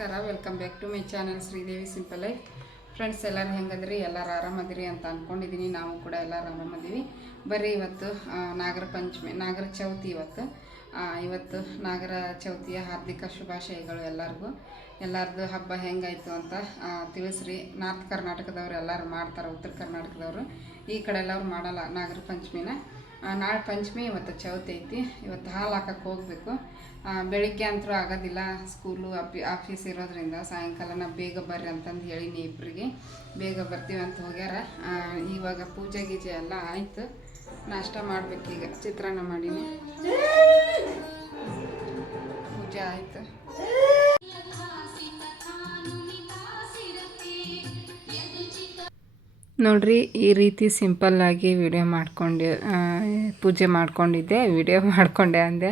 ನಮಸ್ಕಾರ welcome back to my channel Sridevi simple life friends ಎಲ್ಲರೂ ಹೆಂಗದ್ರಿ? ಎಲ್ಲರೂ ಆರಾಮದಿರಿ ಅಂತ ಅಂದ್ಕೊಂಡಿದ್ದೀನಿ ನಾವು ಕೂಡ ಎಲ್ಲರೂ ಆರಾಮದೀವಿ. ಬರ್ರಿ ಇವತ್ತು ನಾಗರ ಪಂಚಮಿ, ನಾಗರ ಚೌತಿ ಇವತ್ತು. ಇವತ್ತು ನಾಗರ ಚೌತಿಯ ಹಾರ್ದಿಕ ಶುಭಾಶಯಗಳು ಎಲ್ಲರಿಗೂ. ಎಲ್ಲರದ್ದು ಹಬ್ಬ ಹೆಂಗಾಯಿತು ಅಂತ ತಿಳಿಸ್ರಿ. ನಾರ್ತ್ ಕರ್ನಾಟಕದವ್ರು ಎಲ್ಲರೂ ಮಾಡ್ತಾರೆ, ಉತ್ತರ ಕರ್ನಾಟಕದವರು ಈ ಕಡೆ ಎಲ್ಲರೂ ಮಾಡಲ್ಲ ನಾಗರ ಪಂಚಮಿನ. ನಾಳೆ ಪಂಚಮಿ, ಇವತ್ತು ಚೌತಿ ಐತಿ. ಇವತ್ತು ಹಾಲು ಹಾಕಕ್ಕೆ ಹೋಗಬೇಕು. ಬೆಳಿಗ್ಗೆ ಅಂತೂ ಆಗೋದಿಲ್ಲ. ಸ್ಕೂಲು ಅಪಿ, ಆಫೀಸ್ ಇರೋದ್ರಿಂದ ಸಾಯಂಕಾಲನ ಬೇಗ ಬರ್ರಿ ಅಂತಂದು ಹೇಳಿನಿ ಇಬ್ಬರಿಗೆ ಬೇಗ ಬರ್ತೀವಿ ಅಂತ ಹೋಗ್ಯಾರ. ಇವಾಗ ಪೂಜೆ ಗೀಜೆ ಎಲ್ಲ ಆಯಿತು. ನಾಷ್ಟ ಮಾಡಬೇಕೀಗ ಚಿತ್ರಾನ್ನ ಮಾಡೀನಿ. ಪೂಜೆ ಆಯಿತು. ನೋಡ್ರಿ, ಈ ರೀತಿ ಸಿಂಪಲ್ಲಾಗಿ ವಿಡಿಯೋ ಮಾಡ್ಕೊಂಡು ಪೂಜೆ ಮಾಡ್ಕೊಂಡಿದ್ದೆ, ವಿಡಿಯೋ ಮಾಡ್ಕೊಂಡೆ ಅಂದೆ.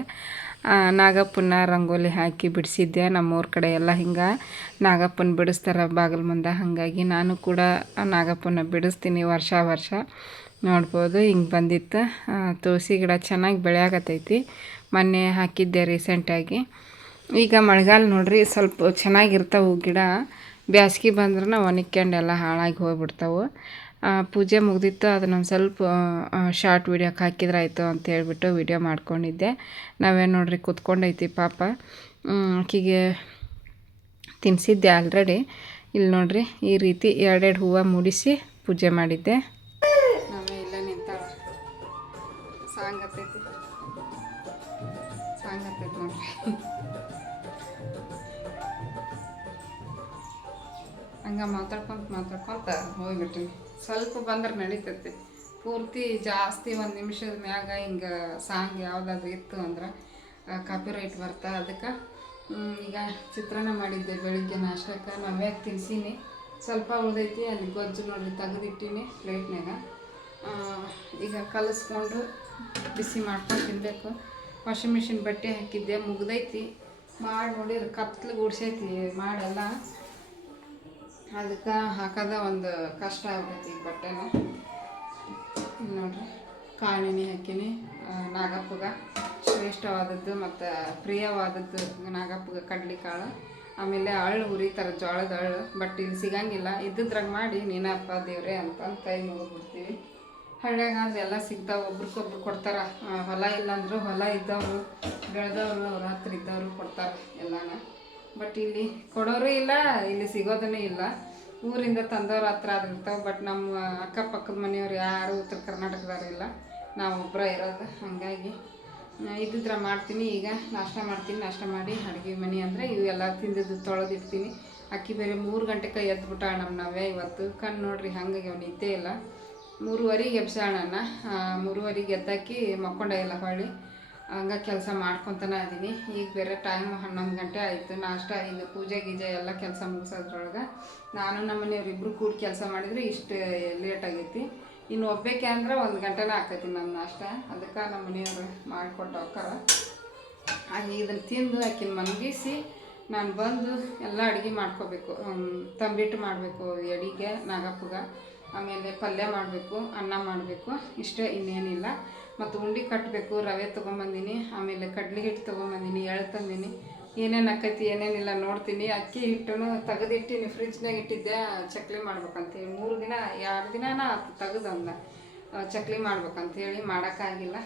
ನಾಗಪ್ಪನ ರಂಗೋಲಿ ಹಾಕಿ ಬಿಡಿಸಿದ್ದೆ. ನಮ್ಮೂರ ಕಡೆ ಎಲ್ಲ ಹಿಂಗೆ. ನಾಗಪ್ಪನ ಬಿಡಿಸ್ತಾರೆ ಬಾಗಿಲು ಮುಂದೆ. ಹಾಗಾಗಿ ನಾನು ಕೂಡ ನಾಗಪ್ಪನ ಬಿಡಿಸ್ತೀನಿ ವರ್ಷ ವರ್ಷ. ನೋಡ್ಬೋದು ಹಿಂಗೆ ಬಂದಿತ್ತು. ತುಳಸಿ ಗಿಡ ಚೆನ್ನಾಗಿ ಬೆಳೆಯಾಗತ್ತೈತಿ ಮೊನ್ನೆ ಹಾಕಿದ್ದೆ ರೀಸೆಂಟಾಗಿ ಈಗ ಮಳೆಗಾಲ ನೋಡ್ರಿ ಸ್ವಲ್ಪ ಚೆನ್ನಾಗಿರ್ತಾವೆ ಗಿಡ. ಬ್ಯಾಸ್ಗೆ ಬಂದ್ರೆ ಒಣಕ್ಯಂಡೆಲ್ಲ ಹಾಳಾಗಿ ಹೋಗ್ಬಿಡ್ತಾವೆ. ಪೂಜೆ ಮುಗ್ದಿತ್ತು, ಅದನ್ನೊಂದು ಸ್ವಲ್ಪ ಶಾರ್ಟ್ ವಿಡಿಯೋಕ್ಕೆ ಹಾಕಿದ್ರಾಯ್ತು ಅಂತ ಹೇಳಿಬಿಟ್ಟು ವಿಡಿಯೋ ಮಾಡ್ಕೊಂಡಿದ್ದೆ. ನಾವೇನು ನೋಡ್ರಿ, ಕುತ್ಕೊಂಡೈತಿ ಪಾಪ. ಆಕಿಗೆ ತಿನ್ನಿಸಿದ್ದೆ ಆಲ್ರೆಡಿ ಇಲ್ಲಿ ನೋಡ್ರಿ, ಈ ರೀತಿ ಎರಡೆರಡು ಹೂವು ಮೂಡಿಸಿ ಪೂಜೆ ಮಾಡಿದ್ದೆ. ಹಂಗೆ ಮಾತಾಡ್ಕೊಂತ ಮಾತಾಡ್ಕೊಂತ ಹೋಗ್ಬಿಟ್ಟಿನಿ ಸ್ವಲ್ಪ ಬಂದ್ರೆ ನಡೀತೈತಿ. ಪೂರ್ತಿ ಜಾಸ್ತಿ ಒಂದು ನಿಮಿಷದ ಮ್ಯಾಗ ಹಿಂಗೆ ಸಾಂಗ್ ಯಾವುದಾದ್ರು ಇತ್ತು ಅಂದ್ರೆ ಕಾಪಿ ರೈಟ್ ಬರ್ತಾ ಅದಕ್ಕೆ ಈಗ ಚಿತ್ರಾನ್ನ ಮಾಡಿದ್ದೆ ಬೆಳಿಗ್ಗೆ ನಾಷ್ಟಕ್ಕೆ. ನವ್ಯಾಗ ತಿನ್ಸೀನಿ. ಸ್ವಲ್ಪ ಉಳಿದೈತಿ, ಅಲ್ಲಿ ಗೊಜ್ಜು ನೋಡ್ರಿ ತೆಗೆದಿಟ್ಟೀನಿ ಪ್ಲೇಟ್ನಾಗ ಈಗ ಕಲಿಸ್ಕೊಂಡು ಬಿಸಿ ಮಾಡ್ಕೊಂಡು ತಿನ್ನಬೇಕು ವಾಷಿಂಗ್ ಮಿಷಿನ್ ಬಟ್ಟೆ ಹಾಕಿದ್ದೆ, ಮುಗ್ದೈತಿ. ಮಾಡಿ ನೋಡಿದ್ರೆ ಕತ್ಲು ಗುಡ್ಸೈತಿ, ಮಾಡೆಲ್ಲ. ಅದಕ್ಕೆ ಹಾಕೋದ ಒಂದು ಕಷ್ಟ ಆಗ್ತೈತಿ ಈ ಬಟ್ಟೆನ. ನೋಡ್ರಿ ಕಾಳಿನಿ ಹಾಕಿನಿ. ನಾಗಪ್ಪಗ ಶ್ರೇಷ್ಠವಾದದ್ದು ಮತ್ತು ಪ್ರಿಯವಾದದ್ದು ನಾಗಪ್ಪಗ ಕಡ್ಲಿ ಕಾಳು ಆಮೇಲೆ ಅಳ್ಳು ಹುರಿತಾರೆ ಜೋಳದ ಅಳ್ಳು ಬಟ್ ಇಲ್ಲಿ ಸಿಗಂಗಿಲ್ಲ. ಇದ್ದಿದ್ರಾಗ ಮಾಡಿ ನೀನಪ್ಪ ದೇವ್ರೆ ಅಂತಂದು ಕೈ ಮುಗಿದ್ಬಿಡ್ತೀವಿ. ಹಳ್ಳಿಯಾಗ ಎಲ್ಲ ಸಿಗ್ತಾವೆ ಒಬ್ರಿಗೊಬ್ರು ಕೊಡ್ತಾರೆ. ಹೊಲ ಇಲ್ಲಾಂದ್ರೂ ಹೊಲ ಇದ್ದವರು ಬೆಳೆದವರು ಅವ್ರ ಹತ್ರ ಇದ್ದವರು ಕೊಡ್ತಾರೆ ಎಲ್ಲಾನ. ಬಟ್ ಇಲ್ಲಿ ಕೊಡೋರು ಇಲ್ಲ, ಇಲ್ಲಿ ಸಿಗೋದನ್ನೇ ಇಲ್ಲ. ಊರಿಂದ ತಂದವ್ರ ಹತ್ರ ಆಗಿರ್ತಾವೆ ಬಟ್ ನಮ್ಮ ಅಕ್ಕಪಕ್ಕದ ಮನೆಯವ್ರು ಯಾರು ಉತ್ತರ ಕರ್ನಾಟಕದವ್ರು ಇಲ್ಲ. ನಾವು ಒಬ್ಬರ ಇರೋದು, ಹಾಗಾಗಿ ಇದ್ದಿದ್ರೆ ಮಾಡ್ತೀನಿ. ಈಗ ನಾಷ್ಟ ಮಾಡ್ತೀನಿ, ನಾಷ್ಟ ಮಾಡಿ ಅಡುಗೆ ಮನೆ ಅಂದರೆ ಇವೆಲ್ಲ ತಿಂದಿದ್ದು ತೊಳೆದಿಡ್ತೀನಿ ಅಕ್ಕಿ ಬೇರೆ ಮೂರು ಕೈ ಎದ್ಬಿಟ್ಟಾಳ ನಮ್ಮ ನಾವೇ ಇವತ್ತು. ಕಣ್ಣು ನೋಡ್ರಿ, ಹಂಗಾಗಿ ಅವ್ನು ಇದ್ದೇ ಇಲ್ಲ. ಮೂರುವರೆಗೆ ಎಬ್ಸಾಳಣ್ಣ. ಮೂರುವರೆಗೆ ಎದ್ದಾಕಿ ಮಕ್ಕೊಂಡ ಹೊಳ್ಳಿ. ಹಂಗ ಕೆಲಸ ಮಾಡ್ಕೊತಾನೆ ಇದ್ದೀನಿ ಈಗ ಬೇರೆ ಟೈಮ್ ಹನ್ನೊಂದು ಗಂಟೆ ಆಯಿತು. ನಾಷ್ಟ, ಈಗ ಪೂಜೆ, ಗೀಜೆ ಎಲ್ಲ ಕೆಲಸ ಮುಗಿಸೋದ್ರೊಳಗೆ ನಾನು ನಮ್ಮ ಮನೆಯವ್ರು ಇಬ್ಬರು ಕೂಡಿ ಕೆಲಸ ಮಾಡಿದರೆ ಇಷ್ಟು ಲೇಟ್ ಆಗೈತಿ. ಇನ್ನು ಒಬ್ಬೇಕೆ ಅಂದ್ರೆ ಒಂದು ಗಂಟೆನೇ ಆಕೈತಿ ನನ್ನ ನಾಷ್ಟ. ಅದಕ್ಕೆ ನಮ್ಮ ಮನೆಯವರು ಮಾಡಿಕೊಟ್ಟು ಹೋಗ್ತಾರ ಹಾಗೆ ಇದನ್ನು ತಿಂದು ಆಕಿನ ಮನಗಿಸಿ ನಾನು ಬಂದು ಎಲ್ಲ ಅಡುಗೆ ಮಾಡ್ಕೋಬೇಕು. ತಂಬಿಟ್ಟು ಮಾಡಬೇಕು ಎಡಿಗೆ, ನಾಗಪ್ಪಗೆ. ಆಮೇಲೆ ಪಲ್ಯ ಮಾಡಬೇಕು, ಅನ್ನ ಮಾಡಬೇಕು. ಇಷ್ಟೇ ಇನ್ನೇನಿಲ್ಲ. ಮತ್ತು ಉಂಡೆ ಕಟ್ಟಬೇಕು ರವೆ ತೊಗೊಂಬಂದಿನಿ, ಆಮೇಲೆ ಕಡ್ಲೆ ಹಿಟ್ಟು ತೊಗೊಂಬಂದಿನಿ ಎಳೆ ತಂದೀನಿ. ಏನೇನು ಆಕೈತಿ, ಏನೇನಿಲ್ಲ ನೋಡ್ತೀನಿ. ಅಕ್ಕಿ ಹಿಟ್ಟನ್ನು ತೆಗೆದಿಟ್ಟಿನಿ ಫ್ರಿಜ್ನಾಗ ಇಟ್ಟಿದ್ದೆ. ಚಕ್ಲಿ ಮಾಡ್ಬೇಕಂತೇಳಿ. ಮೂರು ದಿನ, ಎರಡು ದಿನನ ತೆಗೆದಂದ. ಚಕ್ಲಿ ಮಾಡ್ಬೇಕಂತೇಳಿ ಮಾಡೋಕ್ಕಾಗಿಲ್ಲ.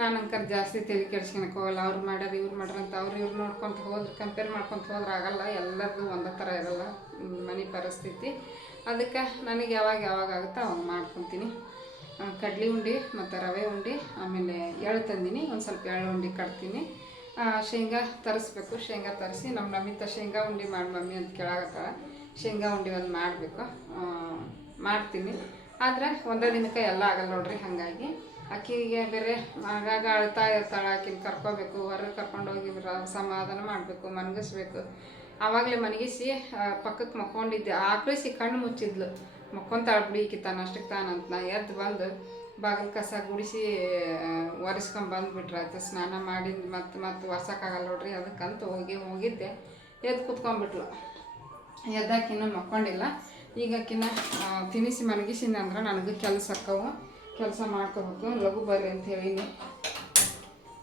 ನಾನು ಅಂಕರ್ ಜಾಸ್ತಿ ತಲೆ ಕೆಡ್ಸ್ಕೊಳಕ್ಕೆ ಹೋಗಲ್ಲ. ಅವ್ರು ಮಾಡ್ಯಾರ, ಇವ್ರು ಮಾಡ್ರಂತ ಅವ್ರು ಇವ್ರು ನೋಡ್ಕೊಂತ ಹೋದ್ರೆ ಕಂಪೇರ್ ಮಾಡ್ಕೊಂತ ಹೋದ್ರೆ ಆಗಲ್ಲ. ಎಲ್ಲರಿಗೂ ಒಂದೇ ಥರ ಇರಲ್ಲ, ಮನೆ ಪರಿಸ್ಥಿತಿ. ಅದಕ್ಕೆ ನನಗೆ ಯಾವಾಗ ಯಾವಾಗ ಆಗುತ್ತೋ ಅವಾಗ ಮಾಡ್ಕೊತೀನಿ. ಕಡ್ಲಿ ಉಂಡೆ ಮತ್ತು ರವೆ ಉಂಡೆ, ಆಮೇಲೆ ಎಳ್ಳು ತಂದೀನಿ, ಒಂದು ಸ್ವಲ್ಪ ಎಳ್ಳು ಉಂಡೆ ಕಟ್ತೀನಿ. ಶೇಂಗಾ ತರಿಸ್ಬೇಕು. ಶೇಂಗಾ ತರಿಸಿ ನಮ್ಮ ನಮ್ಮಿಂದ ಶೇಂಗಾ ಉಂಡೆ ಮಾಡಿ ಮಮ್ಮಿ ಅಂತ ಕೇಳಾಕತ್ತಾಳ. ಶೇಂಗಾ ಉಂಡೆ ಒಂದು ಮಾಡಬೇಕು. ಮಾಡ್ತೀನಿ. ಆದರೆ ಒಂದೇ ದಿನಕ್ಕೆ ಎಲ್ಲ ಆಗಲ್ಲ ನೋಡ್ರಿ ಹಾಗಾಗಿ. ಅಕ್ಕಿಗೆ ಬೇರೆ ಆಗಾಗ ಅಳ್ತಾ ಇರ್ತಾಳೆ, ಆಕಿನ ಕರ್ಕೋಬೇಕು. ಹೊರಗೆ ಕರ್ಕೊಂಡೋಗಿ ಸಮಾಧಾನ ಮಾಡಬೇಕು, ಮನಗಿಸ್ಬೇಕು. ಆವಾಗಲೇ ಮನಗಿಸಿ ಪಕ್ಕಕ್ಕೆ ಮಕ್ಕೊಂಡಿದ್ದೆ. ಆಕಳಿಸಿ ಕಣ್ಣು ಮುಚ್ಚಿದ್ಲು. ಮಕ್ಕೊಂತಾಳೆ ಬಿಡಿ ಅಷ್ಟಕ್ಕೆ ತಾನಂತ ನಾ ಎದ್ದು ಬಂದು ಬಾಗಿಲು ಕಸ ಗುಡಿಸಿ ಒರೆಸ್ಕೊಂಬಂದ್ಬಿಟ್ರೆ ಆಯ್ತು ಸ್ನಾನ ಮಾಡಿ ಮತ್ತೆ ಮತ್ತೆ ಒರ್ಸೋಕ್ಕಾಗಲ್ಲ ನೋಡ್ರಿ ಅದಕ್ಕಂತ ಹೋಗಿ ಹೋಗಿದ್ದೆ. ಎದ್ದು ಕುತ್ಕೊಂಡ್ಬಿಟ್ಲು. ಎದ್ದಾಕಿನ್ನೂ ಮಕ್ಕೊಂಡಿಲ್ಲ. ಈಗ ಆಕಿನ ಆ, ತಿನಿಸಿ ಮನಗಿಸಿನ ಅಂದ್ರೆ ನನಗೆ ಕೆಲಸ ಅಕ್ಕವು. ಕೆಲಸ ಮಾಡ್ಕೋಬೇಕು. ಲಘು ಬರ್ರಿ ಅಂತ ಹೇಳೀನಿ.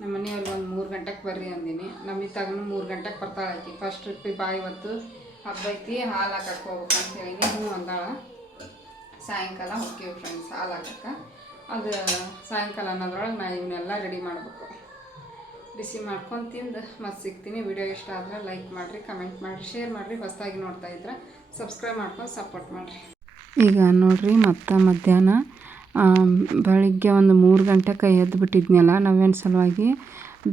ನಮ್ಮ ಮನೆಯವ್ರಿಗೆ ಒಂದು ಮೂರು ಗಂಟೆಗೆ ಬರ್ರಿ ಅಂದಿನಿ. ನಮ್ಮ ಇತ್ತಾಗೂ ಮೂರು ಗಂಟೆಗೆ ಬರ್ತಾಳೆ ಆಕಿ. ಫಸ್ಟ್ ಟ್ರಿಪ್ಪಿಗೆ ಬಾಯಿ ಇವತ್ತು. ಹಬ್ಬ ಐತಿ ಹಾಲು ಹಾಕಕ್ಕೆ ಹೋಗ್ಬೇಕು ಅಂತ ಹೇಳಿನಿ. ಹ್ಞೂ ಅಂದಾಳ. ಸಾಯಂಕಾಲ ಹೋಗ್ತೀವಿ ಫ್ರೆಂಡ್ಸ್ ಹಾಲು ಅದು ಸಾಯಂಕಾಲ ಅನ್ನೋದ್ರೊಳಗೆ ನಾ ಇವನ್ನೆಲ್ಲ ರೆಡಿ ಮಾಡಬೇಕು. ಬಿಸಿ ಮಾಡ್ಕೊಂಡು ತಿಂದು ಮತ್ತೆ ಸಿಗ್ತೀನಿ. ವಿಡಿಯೋ ಇಷ್ಟ ಆದರೆ ಲೈಕ್ ಮಾಡಿರಿ ಕಮೆಂಟ್ ಮಾಡಿರಿ ಶೇರ್ ಮಾಡಿರಿ. ಹೊಸದಾಗಿ ನೋಡ್ತಾ ಇದ್ರೆ ಸಬ್ಸ್ಕ್ರೈಬ್ ಮಾಡ್ಕೊಂಡು ಸಪೋರ್ಟ್ ಮಾಡಿರಿ. ಈಗ ನೋಡಿರಿ ಮತ್ತೆ ಮಧ್ಯಾಹ್ನ ಬೆಳಿಗ್ಗೆ ಒಂದು ಮೂರು ಕೈ ಎದ್ದು ಬಿಟ್ಟಿದ್ನಲ್ಲ ನಾವೇನು ಸಲುವಾಗಿ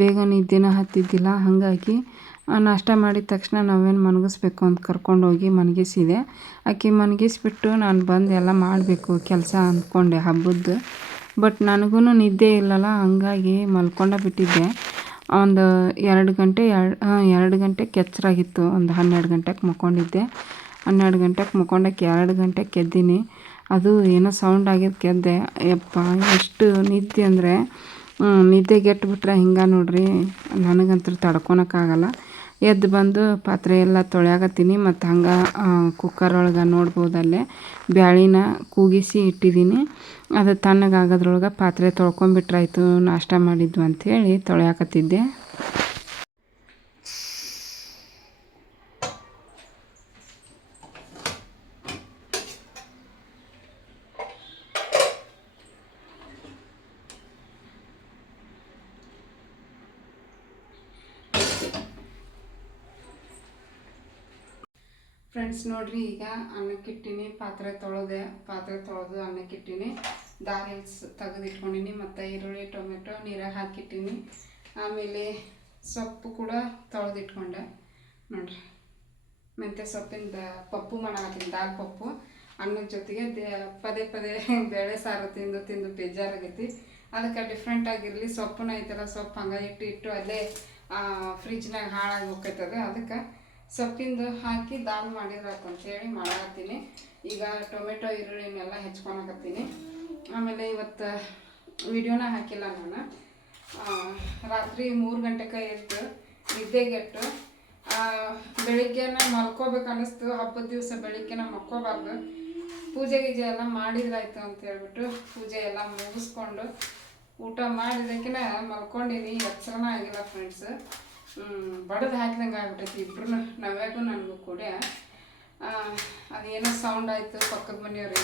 ಬೇಗ ನಿದ್ದೆನ ಹತ್ತಿದ್ದಿಲ್ಲ, ಹಾಗಾಗಿ ನಾಷ್ಟ ಮಾಡಿದ ತಕ್ಷಣ ನಾವೇನು ಮನಗಿಸ್ಬೇಕು ಅಂತ ಕರ್ಕೊಂಡೋಗಿ ಮನಗಿಸಿದೆ. ಆಕೆ ಮನಗಿಸ್ಬಿಟ್ಟು ನಾನು ಬಂದು ಎಲ್ಲ ಮಾಡಬೇಕು ಕೆಲಸ ಅಂದ್ಕೊಂಡೆ ಹಬ್ಬದ್ದು. ಬಟ್ ನನಗೂ ನಿದ್ದೆ ಇಲ್ಲಲ್ಲ, ಹಂಗಾಗಿ ಮಲ್ಕೊಂಡ ಬಿಟ್ಟಿದ್ದೆ. ಒಂದು ಎರಡು ಗಂಟೆ, ಎರಡು ಎರಡು ಗಂಟೆ ಕೆಚ್ಚರಾಗಿತ್ತು ಒಂದು ಹನ್ನೆರಡು ಗಂಟೆಗೆ ಮಕ್ಕೊಂಡಿದ್ದೆ ಹನ್ನೆರಡು ಗಂಟೆಗೆ ಮಕ್ಕೊಂಡಕ್ಕೆ ಎರಡು ಗಂಟೆಗೆ ಎದ್ದೀನಿ ಅದು ಏನೋ ಸೌಂಡ್ ಆಗಿದ್ದು ಕೆದ್ದೆ. ಯಪ್ಪ ಎಷ್ಟು ನಿದ್ದೆ ಅಂದರೆ ನಿದ್ದೆ ಗೆಟ್ಬಿಟ್ರೆ ಹಿಂಗೆ ನೋಡ್ರಿ. ನನಗಂತೂ ತಡ್ಕೊಳಕ್ಕಾಗಲ್ಲ ಎದ್ದು ಬಂದು ಪಾತ್ರೆ ಎಲ್ಲ ತೊಳ್ಯಾಕತ್ತೀನಿ ಮತ್ತು ಹಂಗೆ ಕುಕ್ಕರ್ ಒಳಗೆ ನೋಡ್ಬೋದಲ್ಲೇ. ಬ್ಯಾಳಿನ ಕೂಗಿಸಿ ಇಟ್ಟಿದ್ದೀನಿ. ಅದು ತಣ್ಣಗಾಗೋದ್ರೊಳಗೆ ಪಾತ್ರೆ ತೊಳ್ಕೊಂಬಿಟ್ರಾಯ್ತು, ನಾಷ್ಟ ಮಾಡಿದ್ವು ಅಂಥೇಳಿ ತೊಳ್ಯಾಕತ್ತಿದ್ದೆ. ಫ್ರೆಂಡ್ಸ್ ನೋಡ್ರಿ, ಈಗ ಅನ್ನಕ್ಕಿಟ್ಟಿನಿ, ಪಾತ್ರೆ ತೊಳೆದೆ, ಪಾತ್ರೆ ತೊಳೆದು ಅನ್ನಕ್ಕಿಟ್ಟಿನಿ. ದಾಲ್ ತೆಗೆದಿಟ್ಕೊಂಡಿನಿ, ಮತ್ತು ಈರುಳ್ಳಿ, ಟೊಮೆಟೊ ನೀರಾಗ ಹಾಕಿಟ್ಟಿನಿ. ಆಮೇಲೆ ಸೊಪ್ಪು ಕೂಡ ತೊಳೆದಿಟ್ಕೊಂಡೆ. ನೋಡಿರಿ, ಮೆಂತ್ಯ ಸೊಪ್ಪಿಂದ ಪಪ್ಪು ಮಾಡಾಕತ್ತೀನಿ, ದಾಲ್ ಪಪ್ಪು. ಅನ್ನದ ಜೊತೆಗೆ ಪದೇ ಪದೇ ಬೇಳೆ ಸಾರು ತಿಂದು ತಿಂದು ಬೇಜಾರಾಗೈತಿ. ಅದಕ್ಕೆ ಡಿಫ್ರೆಂಟ್ ಆಗಿರಲಿ, ಸೊಪ್ಪುನ ಐತಲ್ಲ, ಸೊಪ್ಪು ಹಂಗೆ ಇಟ್ಟು ಇಟ್ಟು ಅಲ್ಲೇ ಫ್ರಿಜ್ನಾಗ ಹಾಳಾಗಿ ಹೋಗ್ತದೆ ಅದಕ್ಕೆ ಸೊಪ್ಪಿಂದು ಹಾಕಿ ದಾಲ್ ಮಾಡಿದ್ರಾತು ಅಂತೇಳಿ ಮಾಡಾಕತ್ತೀನಿ. ಈಗ ಟೊಮೆಟೊ ಈರುಳ್ಳಿನೆಲ್ಲ ಹೆಚ್ಕೊಳಕತ್ತೀನಿ. ಆಮೇಲೆ ಇವತ್ತು ವಿಡಿಯೋನ ಹಾಕಿಲ್ಲ ನಾನು. ರಾತ್ರಿ ಮೂರು ಗಂಟೆಗೆ ಎದ್ದು ನಿದ್ದೆಗೆಟ್ಟು ಬೆಳಿಗ್ಗೆನ ಮಲ್ಕೋಬೇಕು ಅನ್ನಿಸ್ತು. ಹಬ್ಬದ ದಿವಸ ಬೆಳಿಗ್ಗೆನ ಮಲ್ಕೋಬಾರ್ದು. ಪೂಜೆ ಗೀಜೆ ಎಲ್ಲ ಮಾಡಿದ್ರಾಯ್ತು ಅಂತ ಹೇಳ್ಬಿಟ್ಟು ಪೂಜೆ ಎಲ್ಲ ಮುಗಿಸ್ಕೊಂಡು ಊಟ ಮಾಡಿದಕ್ಕಿನ ಮಲ್ಕೊಂಡಿನಿ ಎಚ್ಚರನ ಆಗಿಲ್ಲ ಫ್ರೆಂಡ್ಸ್ ಬಡದು ಹಾಕಿದಂಗೆ ಆಗ್ಬಿಟ್ಟೈತಿ ಇಬ್ರು ನವ್ಯಾಗೂ ನನಗೂ ಕೂಡ. ಅದೇನೋ ಸೌಂಡ್ ಆಯಿತು, ಪಕ್ಕದ ಮನೆಯವ್ರು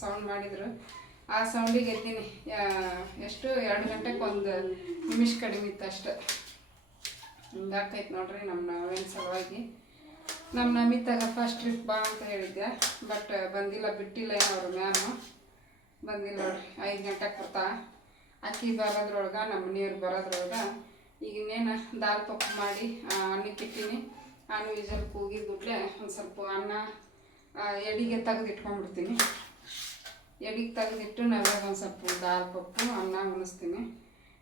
ಸೌಂಡ್ ಮಾಡಿದರು. ಆ ಸೌಂಡಿಗೆ ಎದ್ದೀನಿ. ಎಷ್ಟು? ಎರಡು ಗಂಟೆಗೆ ಒಂದು ನಿಮಿಷ ಕಡಿಮೆ ಇತ್ತು ಅಷ್ಟೆ. ಹಿಂಗಾಗ್ತೈತೆ ನೋಡ್ರಿ ನಮ್ಮ ನಾವೇನು ಸಲುವಾಗಿ. ನಮ್ಮ ನಮಿತಾಗ ಫಸ್ಟ್ ಟ್ರಿಪ್ ಬಾ ಅಂತ ಹೇಳಿದ್ದೆ ಬಟ್ ಬಂದಿಲ್ಲ, ಬಿಟ್ಟಿಲ್ಲ ಏನೋ ಅವ್ರ ಮ್ಯಾಮು ಬಂದಿಲ್ಲ ನೋಡ್ರಿ, ಐದು ಗಂಟೆಗೆ ಬರ್ತಾ. ಅಕ್ಕಿ ಬರೋದ್ರೊಳಗೆ ನಮ್ಮ ಮನೆಯವ್ರು ಬರೋದ್ರೊಳಗೆ ಈಗ ಇನ್ನೇನು ದಾಲ್ ಪಪ್ಪು ಮಾಡಿ ಆ, ಅನ್ನಕ್ಕೆ ಇಟ್ಟಿನಿ. ಅನ್ನ ವಿಜಲ್ ಕೂಗಿ ಗುಡ್ಲೆ ಒಂದು ಸ್ವಲ್ಪ ಅನ್ನ ಎಡಿಗೆ ತೆಗೆದು ಇಟ್ಕೊಂಡ್ಬಿಡ್ತೀನಿ. ಎಡಿಗೆ ತೆಗೆದಿಟ್ಟು ನಾವಾಗ ಒಂದು ಸ್ವಲ್ಪ ದಾಲ್ ಪಪ್ಪು ಅನ್ನ ಉಣಿಸ್ತೀನಿ.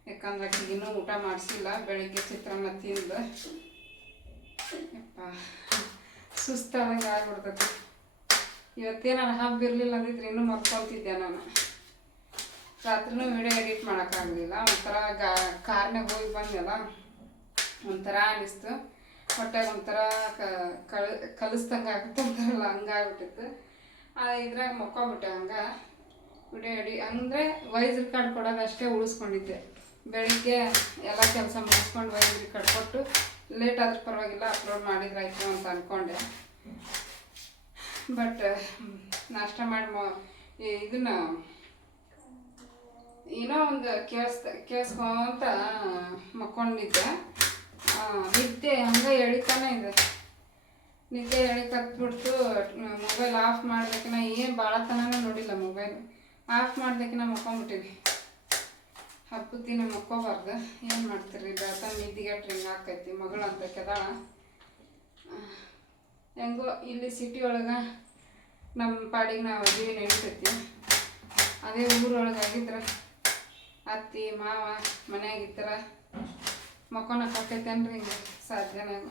ಯಾಕಂದ್ರೆ ಆಕಿಗೆ ಇನ್ನೂ ಊಟ ಮಾಡಿಸಿಲ್ಲ ಬೆಳಗ್ಗೆ ಚಿತ್ರಾನ್ನ ತಿಂದು ಸುಸ್ತಾದಂಗೆ ಆಗ್ಬಿಡ್ತೈತಿ. ಇವತ್ತೇನಾರು ಹಬ್ಬ ಇರಲಿಲ್ಲ ಅಂದಿದ್ರೆ ಇನ್ನೂ ಮರ್ಕೊತಿದ್ದೆ ನಾನು. ರಾತ್ರಿನೂ ವಿಡಿಯೋ ಎಡಿಟ್ ಮಾಡೋಕ್ಕಾಗಲಿಲ್ಲ ಒಂಥರ ಗಾ ಕಾರ್ನಾಗ ಹೋಗಿ ಬಂದೆಲ್ಲ ಒಂಥರ ಅನ್ನಿಸ್ತು ಹೊಟ್ಟೆಗೆ ಒಂಥರ ಕಳ, ಕಲಿಸ್ದಂಗೆ ಆಗುತ್ತೆ ಅಂತಾರಲ್ಲ ಹಂಗಾಗ್ಬಿಟ್ಟಿತ್ತು ಇದ್ರಾಗ ಮಕ್ಕೊಬಿಟ್ಟೆ ಹಂಗೆ. ವಿಡಿಯೋ ಎಡಿ ಅಂದರೆ ವೈಸ್ ಕಾರ್ಡ್ ಕೊಡೋದಷ್ಟೇ ಉಳಿಸ್ಕೊಂಡಿದ್ದೆ. ಬೆಳಿಗ್ಗೆ ಎಲ್ಲ ಕೆಲಸ ಮುಗಿಸ್ಕೊಂಡು ವೈಸ್ ಕಾರ್ಡ್ ಕೊಟ್ಟು ಲೇಟ್ ಆದ್ರೂ ಪರವಾಗಿಲ್ಲ ಅಪ್ಲೋಡ್ ಮಾಡಿದ್ರಾಯ್ತು ಅಂತ ಅಂದ್ಕೊಂಡೆ ಬಟ್ ನಾಷ್ಟ ಮಾಡಿ, ಮ ಇದನ್ನ ಏನೋ ಒಂದು ಕೇಳಿಸ್ತ, ಕೇಳಿಸ್ಕೊಂತ ಮಕ್ಕೊಂಡಿದ್ದೆ ನಿದ್ದೆ ಹಂಗೆ ಎಳಿತಾನೆ ಇದೆ. ನಿದ್ದೆ ಎಳಿ ಕತ್ಬಿಡ್ತು ಮೊಬೈಲ್ ಆಫ್ ಮಾಡ್ಬೇಕಿನ ಏನು ಭಾಳ ನೋಡಿಲ್ಲ ಮೊಬೈಲ್. ಆಫ್ ಮಾಡ್ಬೇಕಿನ ಮಕ್ಕೊಂಬಿಟ್ಟಿವಿ. ಹಬ್ಬದ ದಿನ ಮಕ್ಕೋಬಾರ್ದು. ಏನು ಮಾಡ್ತೀರಿ ಬೆಳ್ತಾನೆ ನಿದ್ದಿಗೆ ಟ್ರಿಂಗ್ ಆಕೈತಿ ಮಗಳು ಅಂತ ಕೆದಾಳ. ಹೆಂಗೋ ಇಲ್ಲಿ ಸಿಟಿ ಒಳಗೆ ನಮ್ಮ ಪಾಡಿಗೆ ನಾವು ಅದೇ ನಡೀತೈತಿ ಅದೇ ಊರೊಳಗೆ ಆಗಿದ್ರೆ ಅತ್ತಿ, ಮಾವ ಮನ್ಯಾಗಿದ್ದರ ಮಕ್ಕೊಳಕ್ಕೆ ಆಕೈತೇನ್ರಿ ಹಿಂಗೆ ಸಾಧ್ಯನಾಗ.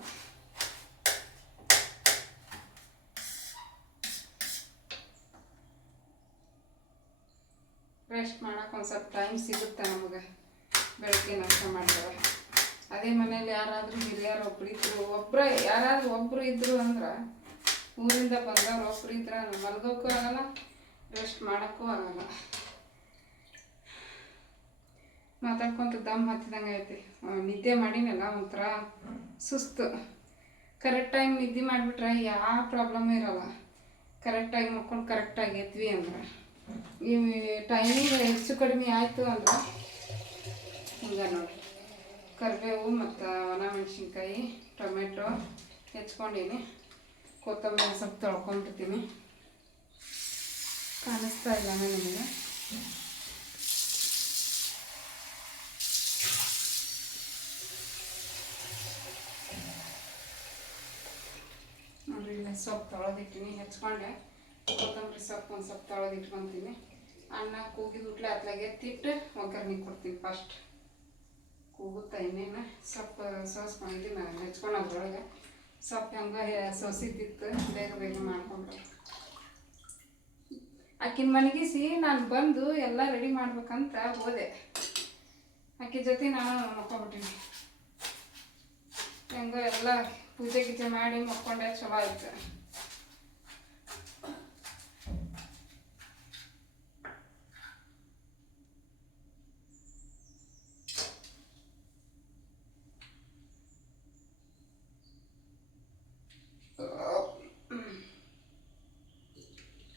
ರೆಸ್ಟ್ ಮಾಡೋಕೆ ಒಂದು ಸ್ವಲ್ಪ ಟೈಮ್ ಸಿಗುತ್ತೆ ನಮಗೆ. ಬೆಳಗ್ಗೆ ನಾಷ್ಟ ಮಾಡಿದ್ರೆ. ಅದೇ ಮನೇಲಿ ಯಾರಾದರೂ ಹಿರಿಯರು ಒಬ್ರು ಇದ್ರು ಒಬ್ಬರ ಯಾರಾದರೂ ಒಬ್ಬರು ಇದ್ರು ಅಂದ್ರೆ ಊರಿಂದ ಬಂದವ್ರು ಒಬ್ರು ಇದ್ರೆ ಮಲಗೋಕ್ಕೂ ಆಗಲ್ಲ ರೆಸ್ಟ್ ಮಾಡೋಕ್ಕೂ ಆಗಲ್ಲ. ಮಾತಾಡ್ಕೊಂತ ದಮ್ ಹತ್ತಿದಂಗೆ ಐತಿ. ನಿದ್ದೆ ಮಾಡಿನಲ್ಲ ಒಂಥರ ಸುಸ್ತು. ಕರೆಕ್ಟ್ ಟೈಮ್ ನಿದ್ದೆ ಮಾಡಿಬಿಟ್ರೆ ಯಾವ ಪ್ರಾಬ್ಲಮ್ ಇರಲ್ಲ. ಕರೆಕ್ಟಾಗಿ ಮಕ್ಕೊಂಡು ಕರೆಕ್ಟಾಗಿ ಎದ್ವಿ ಅಂದ್ರೆ. ಈ ಟೈಮಿಂಗ್ ಹೆಚ್ಚು ಕಡಿಮೆ ಆಯಿತು ಅಂದ್ರೆ ಹಿಂಗೆ ನೋಡಿ ಕರಿಬೇವು ಮತ್ತು ಒಣ ಮೆಣಸಿನ್ಕಾಯಿ, ಟೊಮೆಟೊ ಹೆಚ್ಕೊಂಡೀನಿ. ಕೊತ್ತಂಬರಿ ಸ್ವಲ್ಪ ತೊಳ್ಕೊಂಡ್ಬಿಡ್ತೀನಿ. ಕಾಣಿಸ್ತಾ ಇಲ್ಲ ನಿಮಗೆ? ಇಲ್ಲ ಸೊಪ್ಪು ತೊಳೆದಿಟ್ಟಿನಿ ಹೆಚ್ಕೊಂಡೆ. ಕೊತ್ತಂಬರಿ ಸೊಪ್ಪು ಒಂದು ಸೊಪ್ಪು ತೊಳೆದಿಟ್ಕೊತೀನಿ. ಅನ್ನ ಕೂಗಿದ ಹುಟ್ಲೆ ಅತ್ಲಾಗೆ ಎತ್ತಿಟ್ಟು ಒಗ್ಗರಣೆ ಕೊಡ್ತೀನಿ ಫಸ್ಟ್ ಕೂಗುತ್ತಾ ಇನ್ನೇನು? ಸೊಪ್ಪು ಸೋಸ್ಕೊಂಡಿದ್ದೀನಿ ನಾನು ಅದ್ರೊಳಗೆ. ಸೊಪ್ಪು ಹೆಂಗೆ ಸೋಸಿದ್ದಿತ್ತು, ಬೇಗ ಬೇಗ ಮಾಡ್ಕೊಂಡು ಆಕಿನ ಮನಗಿಸಿ ನಾನು ಬಂದು ಎಲ್ಲ ರೆಡಿ ಮಾಡ್ಬೇಕಂತ ಹೋದೆ. ಆಕಿ ಜೊತೆ ನಾನು ಮಕ್ಕೊಂಬಿಟ್ಟಿನಿ ಹೆಂಗೋ ಎಲ್ಲ ಪೂಜೆ ಗೀಜೆ ಮಾಡಿ ಮಕ್ಕೊಂಡೆ ಚಲೋ ಆಯ್ತು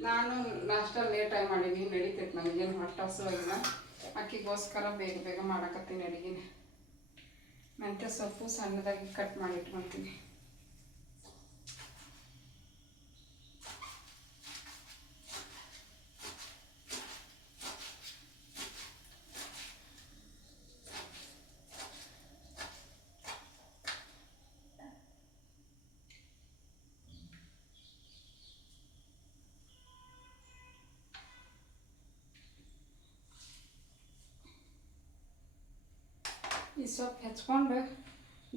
ನಾನು ನಾಷ್ಟ ಲೇಟಾಗಿ ಮಾಡೀನಿ ನಡೀತೈತೆ ನನಗೇನು ಹೊಟ್ಟೆ ಹಸುವಾಗಿಲ್ಲ. ಅಕ್ಕಿಗೋಸ್ಕರ ಬೇಗ ಬೇಗ ಮಾಡಕತ್ತೀನಿ ಅಡುಗೆನ. ಮೆಂತ್ಯ ಸೊಪ್ಪು ಸಣ್ಣದಾಗಿ ಕಟ್ ಮಾಡಿ ಇಟ್ಕೊತೀನಿ. ಈ ಸೊಪ್ಪು ಹೆಚ್ಕೊಂಡು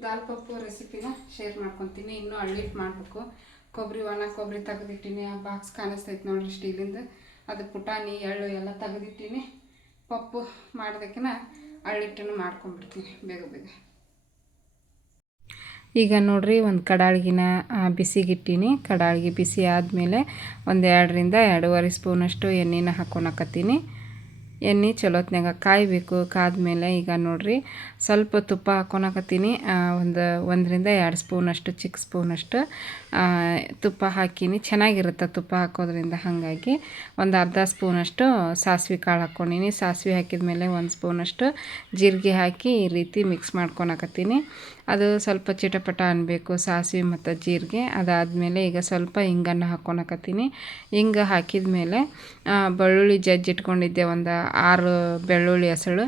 ದಾಲ್ ಪಪ್ಪು ರೆಸಿಪಿನ ಶೇರ್ ಮಾಡ್ಕೊತೀನಿ. ಇನ್ನೂ ಅಳ್ಳಿಟ್ಟು ಮಾಡಬೇಕು. ಕೊಬ್ಬರಿ ಒಣ ಕೊಬ್ಬರಿ ತೆಗೆದಿಟ್ಟಿನಿ. ಆ ಬಾಕ್ಸ್ ಕಾಣಿಸ್ತೈತೆ ನೋಡ್ರಿ ಸ್ಟೀಲಿಂದು. ಅದು ಪುಟಾಣಿ, ಎಳ್ಳು ಎಲ್ಲ ತೆಗೆದಿಟ್ಟಿನಿ. ಪಪ್ಪು ಮಾಡಿದಕ್ಕಿನ ಅಳ್ಳಿಟ್ಟನ್ನು ಮಾಡ್ಕೊಂಬಿಡ್ತೀನಿ ಬೇಗ ಬೇಗ. ಈಗ ನೋಡ್ರಿ ಒಂದು ಕಡಾಳ್ಗಿನ ಬಿಸಿಗಿಟ್ಟೀನಿ. ಕಡಾಳ್ಗಿ ಬಿಸಿ ಆದಮೇಲೆ ಒಂದು ಎರಡರಿಂದ ಎರಡೂವರೆ ಸ್ಪೂನಷ್ಟು ಎಣ್ಣೆನ ಹಾಕ್ಕೊಳಕತ್ತೀನಿ ಎಣ್ಣೆ ಚಲೋತ್ನಾಗ ಕಾಯಬೇಕು, ಕಾದ್ಮೇಲೆ ಈಗ ನೋಡ್ರಿ ಸ್ವಲ್ಪ ತುಪ್ಪ ಹಾಕೊಳಕತ್ತೀನಿ ಒಂದು ಒಂದರಿಂದ ಎರಡು ಸ್ಪೂನಷ್ಟು, ಚಿಕ್ಕ ಸ್ಪೂನಷ್ಟು ತುಪ್ಪ ಹಾಕೀನಿ. ಚೆನ್ನಾಗಿರುತ್ತೆ ತುಪ್ಪ ಹಾಕೋದ್ರಿಂದ ಹಾಗಾಗಿ ಒಂದು ಅರ್ಧ ಸ್ಪೂನಷ್ಟು ಸಾಸಿವೆ ಕಾಳು ಹಾಕ್ಕೊಂಡಿನಿ ಸಾಸಿವೆ ಹಾಕಿದ್ಮೇಲೆ ಒಂದು ಸ್ಪೂನಷ್ಟು ಜೀರಿಗೆ ಹಾಕಿ ಈ ರೀತಿ ಮಿಕ್ಸ್ ಮಾಡ್ಕೊಳಕತ್ತೀನಿ ಅದು ಸ್ವಲ್ಪ ಚಿಟಪಟ ಅನ್ನಬೇಕು ಸಾಸಿವೆ ಮತ್ತು ಜೀರಿಗೆ. ಅದಾದಮೇಲೆ ಈಗ ಸ್ವಲ್ಪ ಹಿಂಗನ್ನು ಹಾಕ್ಕೊಳಕತ್ತೀನಿ ಹಿಂಗೆ ಹಾಕಿದ ಮೇಲೆ ಬೆಳ್ಳುಳ್ಳಿ ಜಜ್ಜಿಟ್ಕೊಂಡಿದ್ದೆ ಒಂದು ಆರು ಬೆಳ್ಳುಳ್ಳಿ ಹಸಳು.